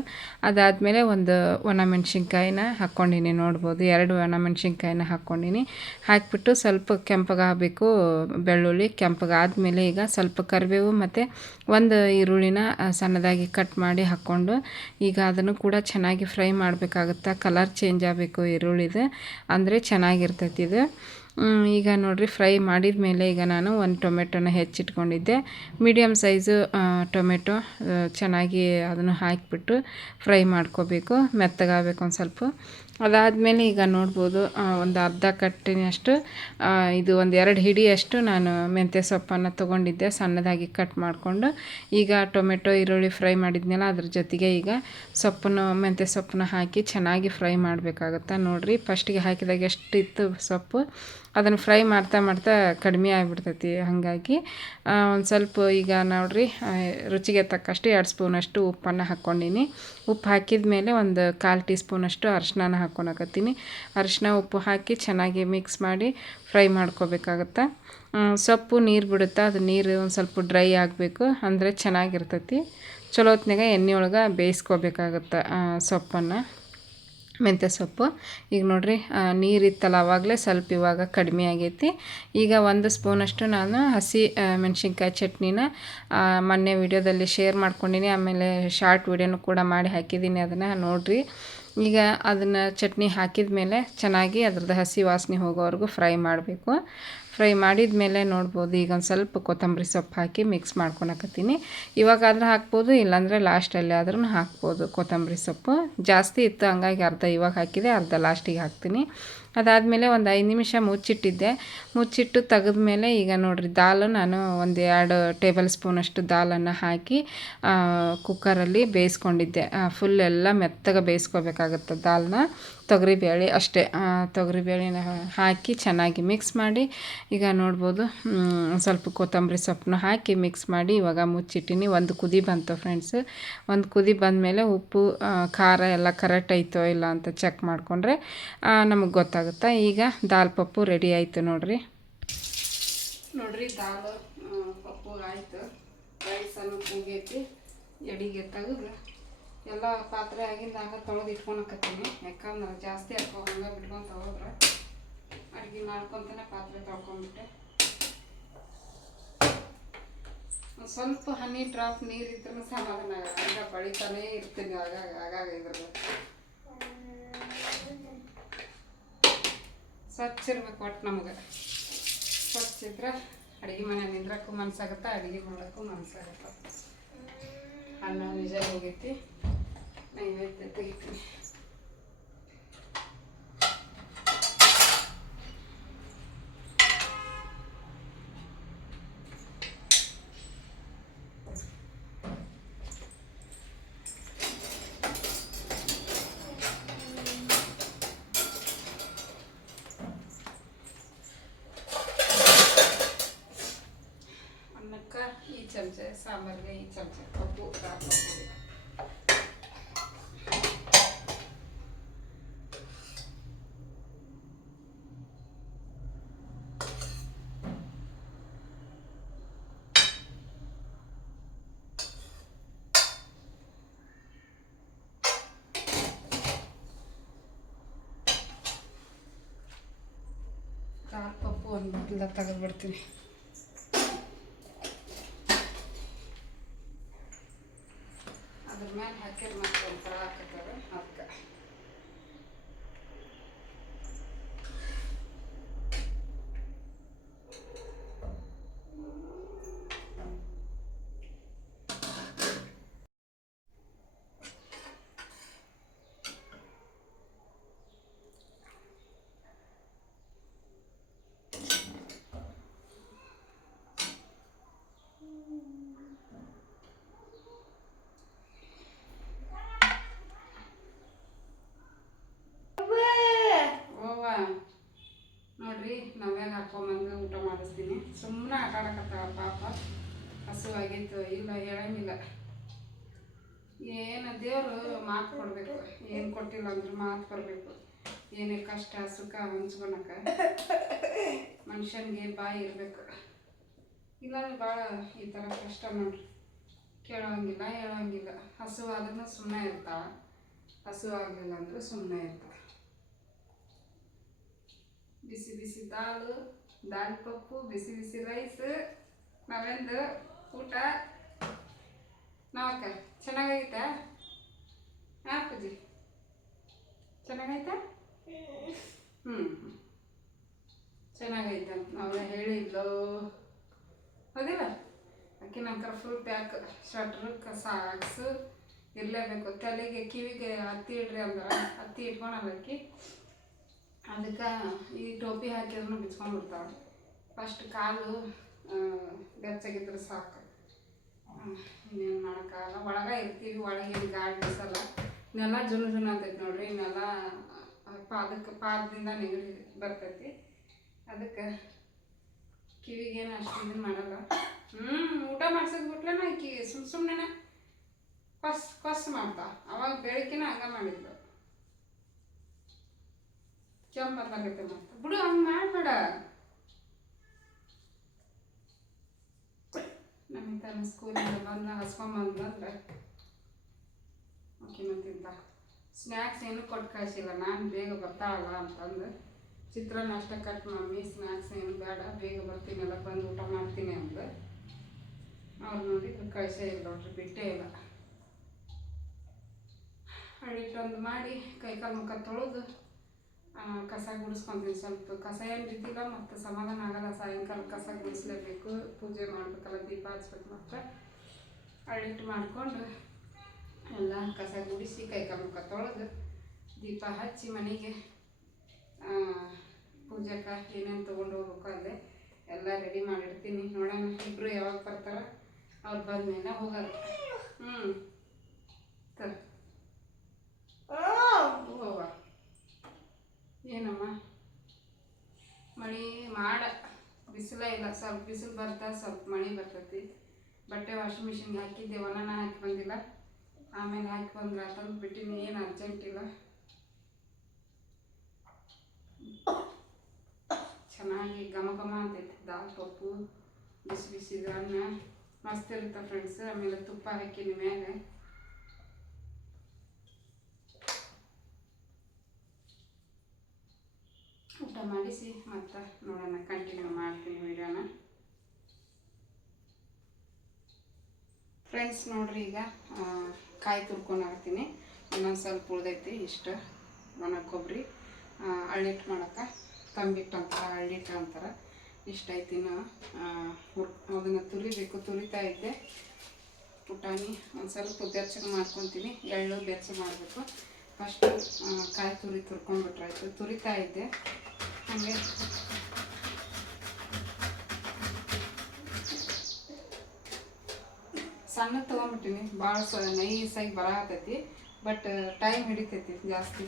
ಅದಾದಮೇಲೆ ಒಂದು ಒಣ ಮೆಣಸಿನ್ಕಾಯಿನ ಹಾಕ್ಕೊಂಡಿನಿ ನೋಡ್ಬೋದು. ಎರಡು ಒಣ ಮೆಣಸಿನ್ಕಾಯಿನ ಹಾಕ್ಕೊಂಡಿನಿ ಹಾಕಿಬಿಟ್ಟು ಸ್ವಲ್ಪ ಕೆಂಪಗಾಗಬೇಕು, ಬೆಳ್ಳುಳ್ಳಿ ಕೆಂಪಗಾದ್ಮೇಲೆ ಈಗ ಸ್ವಲ್ಪ ಕರಿಬೇವು ಮತ್ತು ಒಂದು ಈರುಳ್ಳಿನ ಸಣ್ಣದಾಗಿ ಕಟ್ ಮಾಡಿ ಹಾಕ್ಕೊಂಡು ಈಗ ಅದನ್ನು ಕೂಡ ಚೆನ್ನಾಗಿ ಫ್ರೈ ಮಾಡಬೇಕಾಗುತ್ತೆ? ಕಲರ್ ಚೇಂಜ್ ಆಗಬೇಕು ಈರುಳ್ಳಿದು, ಅಂದರೆ ಚೆನ್ನಾಗಿರ್ತೈತಿ ಇದು. ಈಗ ನೋಡಿರಿ ಫ್ರೈ ಮಾಡಿದ ಮೇಲೆ ಈಗ ನಾನು ಒಂದು ಟೊಮೆಟೊನ ಹೆಚ್ಚಿಟ್ಕೊಂಡಿದ್ದೆ. ಮೀಡಿಯಮ್ ಸೈಜು ಟೊಮೆಟೊ ಚೆನ್ನಾಗಿ ಅದನ್ನು ಹಾಕಿಬಿಟ್ಟು ಫ್ರೈ ಮಾಡ್ಕೋಬೇಕು. ಮೆತ್ತಗಾಗಬೇಕು ಒಂದು ಸ್ವಲ್ಪ. ಅದಾದಮೇಲೆ ಈಗ ನೋಡ್ಬೋದು ಒಂದು ಅರ್ಧ ಕಟ್ಟಿನಷ್ಟು ಇದು ಒಂದು ಎರಡು ಹಿಡಿಯಷ್ಟು ನಾನು ಮೆಂತ್ಯ ಸೊಪ್ಪನ್ನು ತೊಗೊಂಡಿದ್ದೆ, ಸಣ್ಣದಾಗಿ ಕಟ್ ಮಾಡಿಕೊಂಡು. ಈಗ ಟೊಮೆಟೊ, ಈರುಳ್ಳಿ ಫ್ರೈ ಮಾಡಿದ್ನಲ್ಲ, ಅದ್ರ ಜೊತೆಗೆ ಈಗ ಸೊಪ್ಪನ್ನು, ಮೆಂತ್ಯ ಸೊಪ್ಪನ್ನ ಹಾಕಿ ಚೆನ್ನಾಗಿ ಫ್ರೈ ಮಾಡಬೇಕಾಗತ್ತೆ ನೋಡಿರಿ. ಫಸ್ಟಿಗೆ ಹಾಕಿದಾಗ ಎಷ್ಟಿತ್ತು ಸೊಪ್ಪು? ಅದನ್ನು ಫ್ರೈ ಮಾಡ್ತಾ ಮಾಡ್ತಾ ಕಡಿಮೆ ಆಗಿಬಿಡ್ತೈತಿ. ಹಾಗಾಗಿ ಒಂದು ಸ್ವಲ್ಪ ಈಗ ನೋಡ್ರಿ ರುಚಿಗೆ ತಕ್ಕಷ್ಟು ಎರಡು ಸ್ಪೂನಷ್ಟು ಉಪ್ಪನ್ನು ಹಾಕ್ಕೊಂಡಿನಿ. ಉಪ್ಪು ಹಾಕಿದ ಮೇಲೆ ಒಂದು ಕಾಲು ಟೀ ಸ್ಪೂನಷ್ಟು ಅರಶಿನ ಹಾಕ್ಕೊಳಕತ್ತೀನಿ ಅರಶಿನ ಉಪ್ಪು ಹಾಕಿ ಚೆನ್ನಾಗಿ ಮಿಕ್ಸ್ ಮಾಡಿ ಫ್ರೈ ಮಾಡ್ಕೋಬೇಕಾಗತ್ತೆ. ಸೊಪ್ಪು ನೀರು ಬಿಡುತ್ತೆ, ಅದು ನೀರು ಒಂದು ಸ್ವಲ್ಪ ಡ್ರೈ ಆಗಬೇಕು, ಅಂದರೆ ಚೆನ್ನಾಗಿರ್ತೈತಿ. ಚಲೋ ಎಣ್ಣೆ ಒಳಗೆ ಬೇಯಿಸ್ಕೋಬೇಕಾಗತ್ತೆ ಸೊಪ್ಪನ್ನು. ಮೆಂತ್ಯ ಸೊಪ್ಪು. ಈಗ ನೋಡಿರಿ ನೀರಿತ್ತಲ್ಲ ಆವಾಗಲೇ ಸ್ವಲ್ಪ ಇವಾಗ ಕಡಿಮೆ ಆಗೈತಿ. ಈಗ ಒಂದು ಸ್ಪೂನಷ್ಟು ನಾನು ಹಸಿ ಮೆಣಸಿನ್ಕಾಯಿ ಚಟ್ನಿನ ಮೊನ್ನೆ ವಿಡಿಯೋದಲ್ಲಿ ಶೇರ್ ಮಾಡ್ಕೊಂಡಿನಿ. ಆಮೇಲೆ ಶಾರ್ಟ್ ವಿಡಿಯೋನು ಕೂಡ ಮಾಡಿ ಹಾಕಿದ್ದೀನಿ ಅದನ್ನು ನೋಡಿರಿ. ಈಗ ಅದನ್ನು ಚಟ್ನಿ ಹಾಕಿದ ಮೇಲೆ ಚೆನ್ನಾಗಿ ಅದ್ರದ್ದು ಹಸಿ ವಾಸನೆ ಹೋಗೋವರೆಗೂ ಫ್ರೈ ಮಾಡಬೇಕು. ಫ್ರೈ ಮಾಡಿದ ಮೇಲೆ ನೋಡ್ಬೋದು. ಈಗ ಒಂದು ಸ್ವಲ್ಪ ಕೊತ್ತಂಬರಿ ಸೊಪ್ಪು ಹಾಕಿ ಮಿಕ್ಸ್ ಮಾಡ್ಕೊಳಕತ್ತೀನಿ. ಇವಾಗಾದ್ರೂ ಹಾಕ್ಬೋದು, ಇಲ್ಲಾಂದರೆ ಲಾಸ್ಟಲ್ಲಿ ಆದ್ರೂ ಹಾಕ್ಬೋದು ಕೊತ್ತಂಬರಿ ಸೊಪ್ಪು. ಜಾಸ್ತಿ ಇತ್ತು, ಹಂಗಾಗಿ ಅರ್ಧ ಇವಾಗ ಹಾಕಿದೆ, ಅರ್ಧ ಲಾಸ್ಟಿಗೆ ಹಾಕ್ತೀನಿ. ಅದಾದಮೇಲೆ ಒಂದು ಐದು ನಿಮಿಷ ಮುಚ್ಚಿಟ್ಟಿದ್ದೆ. ಮುಚ್ಚಿಟ್ಟು ತೆಗೆದ್ಮೇಲೆ ಈಗ ನೋಡಿರಿ, ದಾಲು ನಾನು ಒಂದು ಎರಡು ಟೇಬಲ್ ಸ್ಪೂನಷ್ಟು ದಾಲನ್ನು ಹಾಕಿ ಕುಕ್ಕರಲ್ಲಿ ಬೇಯಿಸ್ಕೊಂಡಿದ್ದೆ. ಫುಲ್ ಎಲ್ಲ ಮೆತ್ತಗೆ ಬೇಯಿಸ್ಕೋಬೇಕಾಗುತ್ತೆ ದಾಲ್ನ. ತೊಗರಿಬೇಳೆ ಅಷ್ಟೇ ತೊಗರಿ ತೊಗರಿಬೇಳೆನ ಹಾಕಿ ಚೆನ್ನಾಗಿ ಮಿಕ್ಸ್ ಮಾಡಿ, ಈಗ ನೋಡ್ಬೋದು ಸ್ವಲ್ಪ ಕೊತ್ತಂಬರಿ ಸೊಪ್ಪನ್ನ ಹಾಕಿ ಮಿಕ್ಸ್ ಮಾಡಿ ಇವಾಗ ಮುಚ್ಚಿಟ್ಟಿನಿ. ಒಂದು ಕುದಿ ಬಂತು ಫ್ರೆಂಡ್ಸ್ ಒಂದು ಕುದಿ ಬಂದಮೇಲೆ ಉಪ್ಪು ಖಾರ ಎಲ್ಲ ಕರೆಕ್ಟ್ ಆಯ್ತೋ ಇಲ್ಲ ಅಂತ ಚೆಕ್ ಮಾಡಿಕೊಂಡ್ರೆ ನಮಗೆ ಗೊತ್ತಾಗುತ್ತೆ. ಈಗ ದಾಲ್ ಪಪ್ಪು ರೆಡಿ ಆಯಿತು ನೋಡಿರಿ. ನೋಡಿರಿ, ದಾಲ್ ಪಪ್ಪು ಆಯಿತು. ರೈಸನ್ನು ಕೂಗೈತಿ ಎಡಿಗೆ ತೆಗೆದು ಎಲ್ಲ ಪಾತ್ರೆ ಆಗಿಂದಾಗ ತೊಳೆದು ಇಟ್ಕೊಳಕತ್ತೀನಿ. ಯಾಕಂದ್ರೆ ಜಾಸ್ತಿ ಹಾಕೋ ಹಂಗೆ ಬಿಟ್ಕೊಂತ ಹೋದ್ರೆ ಅಡುಗೆ ಮಾಡ್ಕೊತಾನೆ ಪಾತ್ರೆ ತೊಳ್ಕೊಂಬಿಟ್ಟೆ ಒಂದ್ ಸ್ವಲ್ಪ ಹನಿ ಡ್ರಾಪ್ ನೀರು ಇದ್ರೂ ಸಮಾಧಾನ ಆಗ ಹಂಗೆ ಬಳಿತಾನೇ ಇರ್ತೀನಿ ಆಗಾಗ ಆಗಾಗ ಇದ್ರದ್ದು ಸ್ವಚ್ಛ ಇರ್ಬೇಕು ಒಟ್ಟು ನಮ್ಗೆ. ಸ್ವಚ್ಛ ಇದ್ರೆ ಅಡುಗೆ ಮನೆ ನಿಂದ್ರಕ್ಕೂ ಮನ್ಸಾಗತ್ತೆ, ಅಡುಗೆ ಮಾಡೋಕ್ಕೂ ಮನ್ಸಾಗತ್ತೆ. ಅನ್ನ ನಿಜ ಹೋಗೈತಿ. ನೈವೇದ್ಯ ತೆಗಿತೀನಿ. ಸಾಂಬಾರಿಗೆ ಈ ಚಮಚ ಕಪ್ಪು ದಾಲ್ ಪಪ್ಪುಗೆ ದಾಲ್ ಪಪ್ಪು ಒಂದು ಬಟ್ಲ ತೆಗೆದ್ಬಿಡ್ತೀನಿ ಅದ್ರ ಮೇಲೆ ಹಾಕಿದ್ರೆ ಮತ್ತೆ ಒಂಥರ ಹಾಕತ್ತಾರೆ ಅದಕ್ಕೆ ಓವ ನೋಡ್ರಿ ನಾವೇನು ಹಾಕೊಂಬಂದು ಊಟ ಮಾಡಿಸ್ತೀನಿ. ಸುಮ್ಮನೆ ಆಟ ಆಡಕತ್ತಾವ ಪಾಪ. ಹಸುವಾಗಿತ್ತು ಇಲ್ಲ ಹೇಳಂಗಿಲ್ಲ. ಏನು ದೇವರು ಮಾತು ಕೊಡಬೇಕು. ಏನು ಕೊಟ್ಟಿಲ್ಲ ಅಂದ್ರೆ ಮಾತು ಬರಬೇಕು. ಏನೇ ಕಷ್ಟ, ಸುಖ ಹಂಚ್ಕೊಳಕ. ಮನುಷ್ಯನಿಗೆ ಬಾಯಿ ಇರಬೇಕು. ಇಲ್ಲಾಂದ್ರೆ ಭಾಳ ಈ ಥರ ಕಷ್ಟ ನೋಡ್ರಿ. ಕೇಳೋಂಗಿಲ್ಲ, ಹೇಳೋಂಗಿಲ್ಲ. ಹಸುವಾದ್ರೂ ಸುಮ್ಮನೆ ಇರ್ತಾವ ಹಸು ಆಗಲಿಲ್ಲ ಅಂದ್ರೆ ಸುಮ್ಮನೆ ಇರ್ತಾವ ಬಿಸಿ ಬಿಸಿ ದಾಲು, ದಾಲ್ ಪಪ್ಪು, ಬಿಸಿ ಬಿಸಿ ರೈಸ್ ನಾವೆಂದು ಊಟ. ನಾವಕ್ಕ ಚೆನ್ನಾಗೈತೆ? ಹಾಂ, ಪೂಜಿ. ಹ್ಮ್. ಹ್ಞೂ ಚೆನ್ನಾಗೈತೆ. ನಾವು ಹೇಳಿದ್ಲು. ಹೌದಿಲ್ಲ? ಆಕೆ ನಂಗೆ ಫುಲ್ ಪ್ಯಾಕ್ ಶಟ್ರು ಸಾಕ್ಸು ಇರಲೇಬೇಕು. ತಲೆಗೆ ಕಿವಿಗೆ ಹತ್ತಿ ಇಡ್ರಿ ಅಂದ್ರೆ ಹತ್ತಿ ಇಟ್ಕೊಳಲ್ಲ ಆಕಿ ಅದಕ್ಕೆ ಈ ಟೋಪಿ ಹಾಕಿದ್ರು ಬಿಚ್ಕೊಂಡ್ಬಿಡ್ತಾವೆ ಫಸ್ಟ್ ಕಾಲು ಬೆಚ್ಚಗಿದ್ರೆ ಸಾಕು. ಇನ್ನೇನು ಮಾಡೋಕ್ಕಾಗಲ್ಲ. ಒಳಗೆ ಇರ್ತೀವಿ, ಒಳಗೆ ಏನು ಗಾಳಿ ಬಿಸಲ್ಲ. ನೆಲ ಜುನು ಜುನ ಅಂತೈತಿ ನೋಡ್ರಿ ನೆಲ ಪಾದಕ್ಕೆ, ಪಾದದಿಂದ ನೆಗಡಿ ಬರ್ತೈತಿ. ಅದಕ್ಕೆ ಕಿವಿಗೇನು ಅಷ್ಟು ಇದನ್ನು ಮಾಡಲ್ಲ. ಹ್ಞೂ ಊಟ ಮಾಡ್ಸೋದು ಬಿಟ್ಲೇನ ಆಕಿ ಸುಮ್ಮ ಸುಮ್ಮನೆ ಕೊಸ್ ಕೊಸ್ ಮಾಡ್ತಾ. ಅವಾಗ ಬೆಳಕಿನ ಹಂಗೆ ಮಾಡಿದ್ಲು. ಬರ್ಲಾಗತ್ತೆ ಮತ್ತೆ ಬಿಡು, ಹಂಗೆ ಮಾಡಬೇಡ ನಮ್ಮ ತನ್ನ ಸ್ಕೂಲಿಂದ ಬಂದ ಹಸ್ಕೊಂಬಂದ್ರೆ ಓಕೆ ಮತ್ತಿಂತ ಸ್ನ್ಯಾಕ್ಸ್ ಏನು ಕೊಟ್ಟು ಕಳಿಸಿಲ್ಲ. ನಾನು ಬೇಗ ಬರ್ತಾಳಲ್ಲ ಅಂತಂದು. ಚಿತ್ರಾನ್ನ ಅಷ್ಟೇ ಕಟ್ ಮಮ್ಮಿ ಸ್ನ್ಯಾಕ್ಸ್ ಏನು ಬೇಡ. ಬೇಗ ಬರ್ತೀನಿ ಬರ್ತೀನಲ್ಲ ಬಂದು ಊಟ ಮಾಡ್ತೀನಿ ಅಂದ. ಅವ್ರು ನೋಡಿ ಕಳಿಸೇ ಇಲ್ಲ ನೋಡ್ರಿ, ಬಿಟ್ಟೇ ಇಲ್ಲ. ಹಿಟ್ಟೊಂದು ಮಾಡಿ ಕೈಕಾಲು ಮುಖ ತೊಳೆದು. ಕಸ ಗುಡಿಸ್ಕೊಂತೀನಿ ಸ್ವಲ್ಪ. ಕಸ ಏನು ಬಿದ್ದಿಲ್ಲ ಮತ್ತು ಸಮಾಧಾನ ಆಗಲ್ಲ. ಸಾಯಂಕಾಲ ಕಸ ಗುಡಿಸ್ಲೇಬೇಕು. ಪೂಜೆ ಮಾಡಬೇಕಲ್ಲ ದೀಪ ಹಚ್ಬೇಕು ಮಾತ್ರ. ಅಳಿಟ್ಟು ಮಾಡಿಕೊಂಡು ಎಲ್ಲ ಕಸ ಗುಡಿಸಿ ಕೈಕಾಲು ಮುಖ ತೊಳೆದು ದೀಪ ಹಚ್ಚಿ ಮನೆಗೆ ಪೂಜೆಗೆ ಏನೇನು ತೊಗೊಂಡು ಹೋಗ್ಬೇಕು ಅಲ್ಲೇ ಎಲ್ಲ ರೆಡಿ ಮಾಡಿರ್ತೀನಿ ನೋಡೋಣ ಇಬ್ಬರು ಯಾವಾಗ ಬರ್ತಾರ ಅವ್ರು ಬಂದ್ಮೇಲೆ ಹೋಗೋದು ಹ್ಞೂ ಸರ್ ಹೋಗುವ. ಏನಮ್ಮ? ಮಳೆ ಮಾಡ. ಬಿಸಿಲ ಇಲ್ಲ. ಸ್ವಲ್ಪ ಬಿಸಿಲು ಬರ್ತಾ, ಸ್ವಲ್ಪ ಮಳೆ ಬರ್ತೈತಿ. ಬಟ್ಟೆ ವಾಷಿಂಗ್ ಮಿಷಿನ್ಗೆ ಹಾಕಿದ್ದೆ. ಒಲನ ಹಾಕಿ ಬಂದಿಲ್ಲ. ಆಮೇಲೆ ಹಾಕಿ ಬಂದ್ರೆ ತಂದು ಬಿಟ್ಟಿನಿ. ಏನು ಅರ್ಜೆಂಟ್ ಇಲ್ಲ. ಚೆನ್ನಾಗಿ ಘಮ ಘಮ ಅಂತೈತಿ. ದಾಲ್, ಪಪ್ಪು, ಬಿಸಿ ಬಿಸಿದ ಅನ್ನ. ಮಸ್ತ್ ಇರುತ್ತೆ ಫ್ರೆಂಡ್ಸ್ ಆಮೇಲೆ ತುಪ್ಪ ಹಾಕಿನ ಮೇಲೆ ಊಟ ಮಾಡಿಸಿ, ಮತ್ತೆ ನೋಡೋಣ ಕಂಟಿನ್ಯೂ ಮಾಡ್ತೀನಿ ವಿಡಿಯೋನ. ಫ್ರೆಂಡ್ಸ್ ನೋಡ್ರಿ ಈಗ ಕಾಯಿ ತುರ್ಕೊಂಡು ಹಾಕ್ತೀನಿ. ಇನ್ನೊಂದು ಸ್ವಲ್ಪ ಉಳ್ದೈತಿ, ಇಷ್ಟು ಒಣ ಕೊಬ್ಬರಿ ಅಳ್ಳಿಟ್ಟು ಮಾಡೋಕ್ಕೆ ತಂಬಿಟ್ಟು ಅಂತಾರೆ ಅಳ್ಳಿಟ್ಟು ಅಂತಾರೆ. ಇಷ್ಟ ಐತಿ ಇನ್ನು ಹುರ್, ಅದನ್ನು ತುರಿಬೇಕು, ತುರಿತಾ ಇದ್ದೆ. ಪುಟಾಣಿ ಒಂದು ಸ್ವಲ್ಪ ಬೆಚ್ಚಗೆ ಮಾಡ್ಕೊತೀನಿ, ಎಳ್ಳು ಬೆಚ್ಚಗೆ ಮಾಡಬೇಕು. ಫಸ್ಟು ಕಾಯಿ ತುರಿ ತುರ್ಕೊಂಡ್ಬಿಟ್ರಾಯ್ತು ತುರಿತಾ ಇದ್ದೆ. ಹಾಗೆ. ಸಣ್ಣ ತೊಗೊಂಬಿಟ್ಟಿನಿ ಭಾಳ ಸ ನೈಸಾಗಿ ಬರತೈತಿ ಬಟ್ ಟೈಮ್ ಹಿಡಿತೈತಿ ಜಾಸ್ತಿ.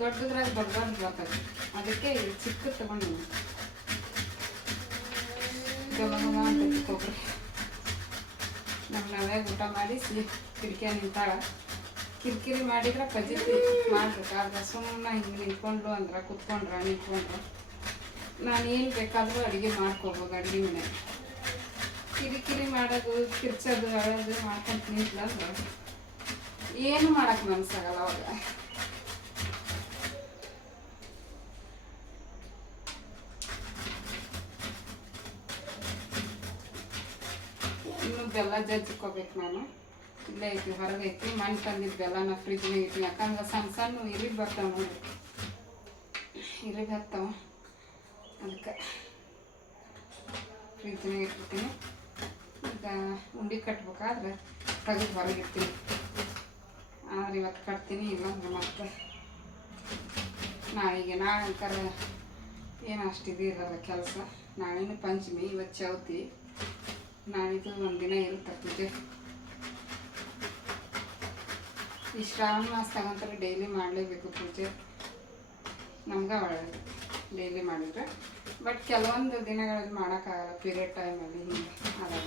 ದೊಡ್ಡದ್ರಾಗ ದೊಡ್ಡ ದೊಡ್ಡ ಬರ್ತೈತಿ. ಅದಕ್ಕೆ ಚಿಕ್ಕ ತಗೊಂಡಿನಿ. ಕೊಬ್ಬರಿ ನಮ್ಮ ನಾವ್ಯಾಗ ಊಟ ಮಾಡಿ ಮಾಡಿಸಿ ಕಿರಿಕಿಯ ನಿಂತಾಳ. ಕಿರಿಕಿರಿ ಮಾಡಿದ್ರೆ ಪಜಿತಿ ಮಾಡ್ಬೇಕಾದ್ರೆ ಸುಮ್ಮನೆ ಹಿಂಗೆ ನಿಂತ್ಕೊಂಡ್ರು ಅಂದ್ರೆ, ಕುತ್ಕೊಂಡ್ರ, ನಿಂತ್ಕೊಂಡ್ರು. ನಾನು ಏನು ಬೇಕಾದರೂ ಅಡುಗೆ ಮಾಡ್ಕೋಬೋದು ಅಡುಗೆ ಮನೆ. ಕಿರಿಕಿರಿ ಮಾಡೋದು, ಕಿರ್ಚೋದು ಅಳೋದು ಮಾಡ್ಕೊಂಡು ನಿಂತ್ಲಂದ್ರೆ ಏನು ಮಾಡೋಕ್ಕೆ ಮನಸ್ಸಾಗಲ್ಲ ಅವಾಗ. ಇನ್ನು ಬೆಲ್ಲ ಜಜ್ಜಿಕೋಬೇಕು ನಾನು. ಇಲ್ಲೇ ಐತಿ, ಹೊರಗೆ ಐತಿ, ಮಣ್ಣು ತಂದಿದ್ದು ಬೆಲ್ಲನ ಫ್ರಿಜ್ನಾಗ ಐತಿ ಯಾಕಂದ್ರೆ ಸಣ್ಣ ಸಣ್ಣ ಇರಿ ಬರ್ತಾವೆ ನೋಡಿ. ಇರಿ ಬರ್ತಾವ ಅದಕ್ಕೆ ಫ್ರಿಜ್ನಾಗ ಇಟ್ಟಿರ್ತೀನಿ. ಈಗ ಉಂಡೆ ಕಟ್ಬೇಕಾದ್ರೆ ತೆಗೆದು ಹೊರಗೆ ಇರ್ತೀನಿ ಆದ್ರೆ ಇವತ್ತು ಕಟ್ತೀನಿ, ಇಲ್ಲಾಂದ್ರೆ ಮತ್ತೆ ನಾಳೆಗೆ ನಾಳೆ ಅಂತಾರೆ ಏನು ಅಷ್ಟು ಇರಲ್ಲ ಕೆಲಸ. ನಾಳೆನೂ ಪಂಚಮಿ, ಇವತ್ತು ಚೌತಿ. ನಾಳಿದ್ದು ಒಂದಿನ ಇರುತ್ತೆ ಪೂಜೆ. ಈ ಶ್ರಾವಣ ಮಾಸದಾಗಂತಾರೆ ಡೈಲಿ ಮಾಡಲೇಬೇಕು ಪೂಜೆ. ನಮ್ಗೆ ಒಳ್ಳೆಯದು ಡೈಲಿ ಮಾಡಿದ್ರೆ. ಬಟ್ ಕೆಲವೊಂದು ದಿನಗಳಲ್ಲಿ ಮಾಡೋಕ್ಕಾಗಲ್ಲ ಪೀರಿಯಡ್ ಟೈಮಲ್ಲಿ ಹಿಂಗೆ ಆಗಲ್ಲ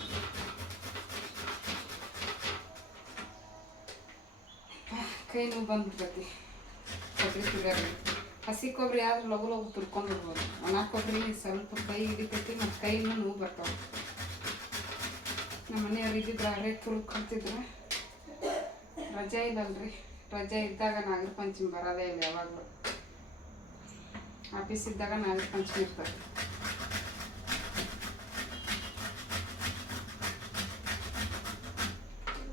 ಕೈ ನೋವು ಬಂದ್ಬಿಡ್ತೈತಿ. ಕೊಬ್ಬರಿ ತುರಿಯೋದು ಹಸಿ ಕೊಬ್ಬರಿ ಆದರೂ ಲಗು ಲಗು ತುರ್ಕೊಂಡ್ಬಿಡ್ಬೋದು. ಒಣ ಕೊಬ್ಬರಿ ಸ್ವಲ್ಪ ಕೈ ಹಿಡಿತೈತಿ ಮತ್ತು ಕೈಯಿಂದ ನೋವು ಬರ್ತಾವೆ. ನಮ್ಮ ಮನೆಯವ್ರು ಇದ್ದಿದ್ರೆ ತುರ್ಕೊತಿದ್ರೆ ರಜೆ ಇಲ್ಲಲ್ರಿ. ರಜೆ ಇದ್ದಾಗ ನಾಗರ ಪಂಚಮಿ ಬರೋದೇ ಇಲ್ಲ ಯಾವಾಗಲೂ. ಆಫೀಸ್ ಇದ್ದಾಗ ನಾಗರ ಪಂಚಮಿ ಇರ್ತದೆ.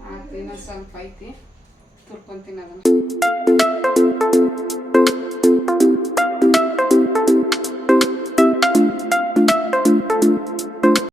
ಆ ದಿನ ಸ್ವಲ್ಪ ಐತಿ. ತುರ್ಕೊಂತೀನಿ ಅದನ್ನು.